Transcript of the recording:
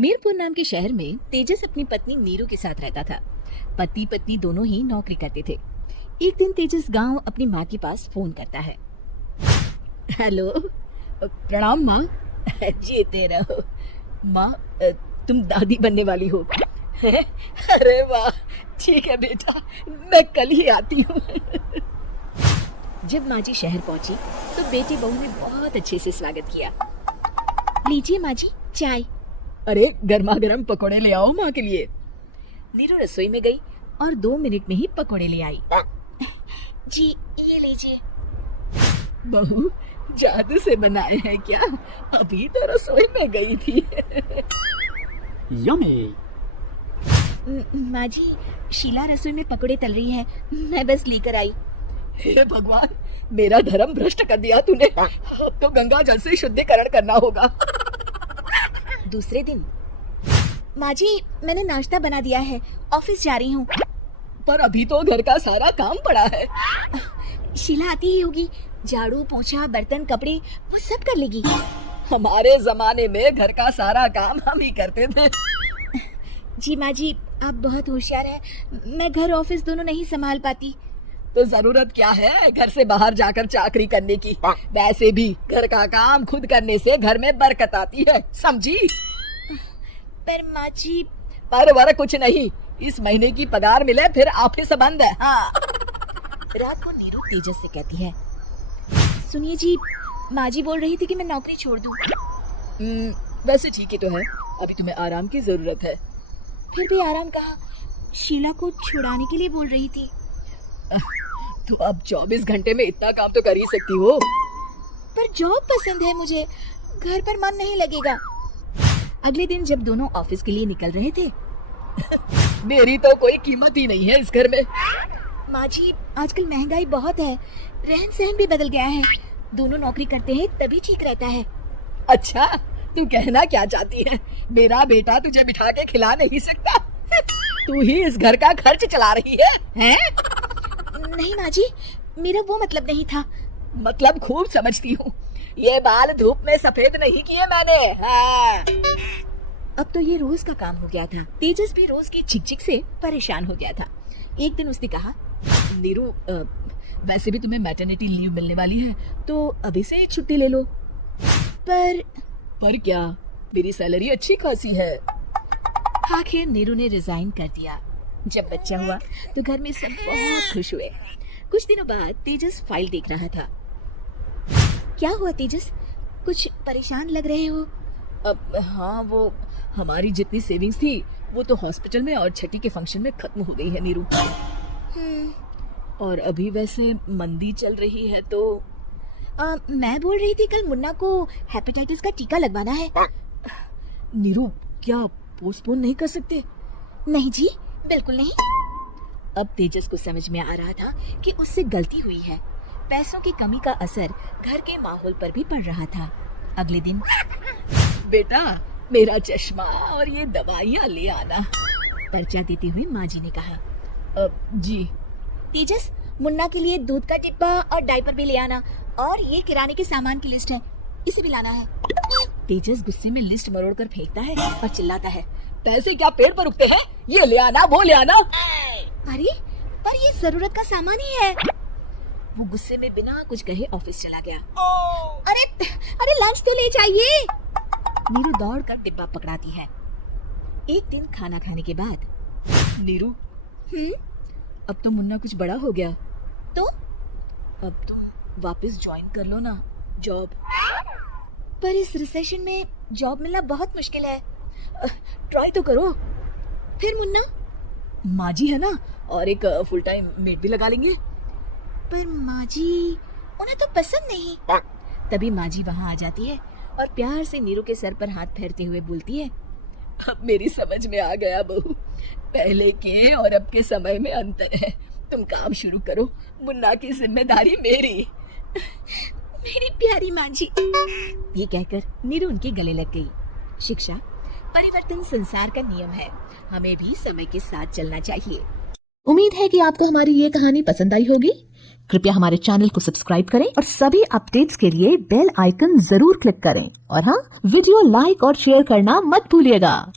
मीरपुर नाम के शहर में तेजस अपनी पत्नी नीरू के साथ रहता था। पति पत्नी दोनों ही नौकरी करते थे। एक दिन तेजस गांव अपनी माँ के पास फोन करता है। हेलो, प्रणाम माँ। जीते रहो माँ, तुम दादी बनने वाली हो। अरे वाह, ठीक है बेटा, मैं कल ही आती हूँ। जब माँ जी शहर पहुंची तो बेटी बहू ने बहुत अच्छे से स्वागत किया। लीजिए माँ जी चाय। अरे गर्मा गर्म पकोड़े ले आओ माँ के लिए। नीरू रसोई में गई और 2 मिनट में ही पकोड़े ले आई। जी ये लीजिए। बहू जादू से बनाए हैं क्या? अभी तो रसोई में गई थी। यम्मी। माँ जी, शीला रसोई में पकोड़े तल रही है, मैं बस लेकर आई। हे भगवान, मेरा धर्म भ्रष्ट कर दिया तूने। अब तो गंगा जल से शुद्धिकरण करना होगा। दूसरे दिन, माँ जी मैंने नाश्ता बना दिया है, ऑफिस जा रही हूँ। पर अभी तो घर का सारा काम पड़ा है। शीला आती ही होगी, झाड़ू पोछा बर्तन कपड़े वो सब कर लेगी। हमारे जमाने में घर का सारा काम हम ही करते थे। जी माँ जी, आप बहुत होशियार हैं, मैं घर ऑफिस दोनों नहीं संभाल पाती। तो जरूरत क्या है घर से बाहर जाकर चाकरी करने की? वैसे भी घर का काम खुद करने से घर में बरकत आती है, समझी? पर माँ जी। पर वर कुछ नहीं, इस महीने की पगार मिले फिर ऑफिस बंद है। हाँ। रात को नीरू तेजस से कहती है, सुनिए जी, माँ जी बोल रही थी कि मैं नौकरी छोड़ दूं। वैसे ठीक ही तो है, अभी तुम्हें आराम की जरूरत है। फिर भी आराम कहाँ, शीला को छुड़ाने के लिए बोल रही थी। तो अब 24 घंटे में इतना काम तो कर ही सकती हो। पर जॉब पसंद है मुझे, घर पर मन नहीं लगेगा। अगले दिन जब दोनों ऑफिस के लिए निकल रहे थे, मेरी तो कोई कीमत ही नहीं है इस घर में। माँ जी आजकल महंगाई बहुत है, रहन सहन भी बदल गया है, दोनों नौकरी करते हैं तभी ठीक रहता है। अच्छा, तू कहना क्या चाहती है? मेरा बेटा तुझे बिठा के खिला नहीं सकता? तू ही इस घर का खर्च चला रही है, हैं? नहीं माँ जी, मेरा वो मतलब नहीं था। मतलब खूब समझती हूँ, ये बाल धूप में सफेद नहीं किए मैंने। हाँ। अब तो ये रोज का काम हो गया था। तेजस भी रोज की चिकचिक से परेशान हो गया था। एक दिन उसने कहा, नीरू, वैसे भी तुम्हें मैटरनिटी लीव मिलने वाली है, तो अभी से छुट्टी ले लो। पर क्या, मेरी सैलरी अच्छी खासी है। आखिर नीरू ने रिजाइन कर दिया। जब बच्चा हुआ तो घर में सब बहुत खुश हुए। कुछ दिनों बाद तेजस फाइल देख रहा था। क्या हुआ तेजस, कुछ परेशान लग रहे हो? अब हाँ, वो हमारी जितनी सेविंग्स थी वो तो हॉस्पिटल में और छठी के फंक्शन में खत्म हो गई है नीरू। और अभी वैसे मंदी चल रही है तो मैं बोल रही थी कल मुन्ना को हेपेटाइटिस का टीका लगवाना है। नीरू, क्या पोस्टपोन नहीं कर सकते? नहीं जी, बिल्कुल नहीं। अब तेजस को समझ में आ रहा था कि उससे गलती हुई है। पैसों की कमी का असर घर के माहौल पर भी पड़ रहा था। अगले दिन, बेटा मेरा चश्मा और ये दवाइयाँ ले आना, पर्चा देते हुए माँ जी ने कहा। जी। तेजस, मुन्ना के लिए दूध का डिब्बा और डायपर भी ले आना, और ये किराने के सामान की लिस्ट है, इसे भी लाना है। तेजस गुस्से में लिस्ट मरोड़ कर फेंकता है और चिल्लाता है, पैसे क्या पेड़ पर उगते हैं? ये ले आना, वो ले आना। अरे पर ये जरूरत का सामान ही है। वो गुस्से में बिना कुछ कहे ऑफिस चला गया। अरे लंच तो ले जाइए। नीरू दौड़ कर डिब्बा पकड़ाती है। एक दिन खाना खाने के बाद, नीरू, अब तो मुन्ना कुछ बड़ा हो गया, तो अब तुम वापस ज्वाइन कर लो ना जॉब। पर इस रिसेशन में जॉब मिलना बहुत मुश्किल है। ट्राई तो करो। फिर मुन्ना? माँ जी है ना, और एक फुल टाइम मेड भी लगा लेंगे। पर माँ जी, उन्हें तो पसंद नहीं। तभी माँ जी वहाँ आ जाती है और प्यार से नीरू के सर पर हाथ फेरते हुए बोलती है, अब मेरी समझ में आ गया बहू, पहले के और अब के समय में अंतर है। तुम काम शुरू करो, मुन्ना की जिम्मेदारी मेरी। मेरी प्यारी माँ जी। ये कहकर नीरू उनके गले लग गई। शिक्षा, परिवर्तन संसार का नियम है, हमें भी समय के साथ चलना चाहिए। उम्मीद है कि आपको हमारी ये कहानी पसंद आई होगी। कृपया हमारे चैनल को सब्सक्राइब करें और सभी अपडेट्स के लिए बेल आइकन जरूर क्लिक करें और हाँ, वीडियो लाइक और शेयर करना मत भूलिएगा।